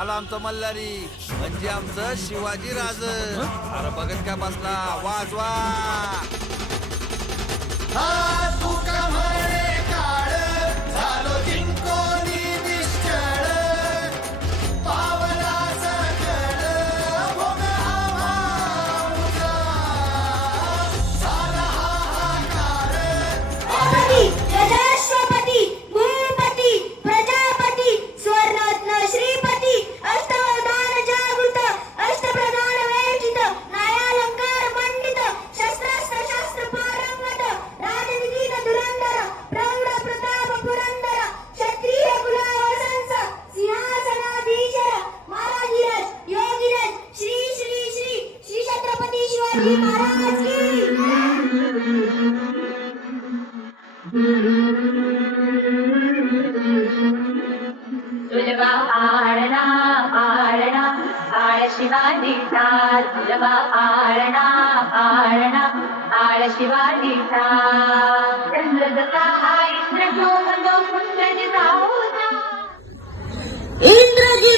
आला आमचा मल्हारी म्हणजे आमचं शिवाजी राज. अरे बघत का बसला, वाजवा. राष्ट्रपती, भूपती, प्रजापती, स्वर्णरत्न श्रीपती, अष्टवधान जागृत, अष्टप्रधान वेष्टित, न्यायालंकार मंडित, शस्त्रास्त्र शास्त्र पारंगत, राजनीतीत धुरंधर, प्रौढ प्रताप पुरंदर, क्षत्रिय कुलावसंस, सिंहासनाधीशर, महाराजीराज योगीराज, श्री श्री श्री श्री छत्रपती शिवाजी महाराज की. तुझबा आळणा आळणा आळ शिवाजीचा, तुझबा आळणा आळणा आळ शिवाजीचा. चंद्रदत्ता हा इंद्र जो पुत्र जिजाऊचा. इंद्रजी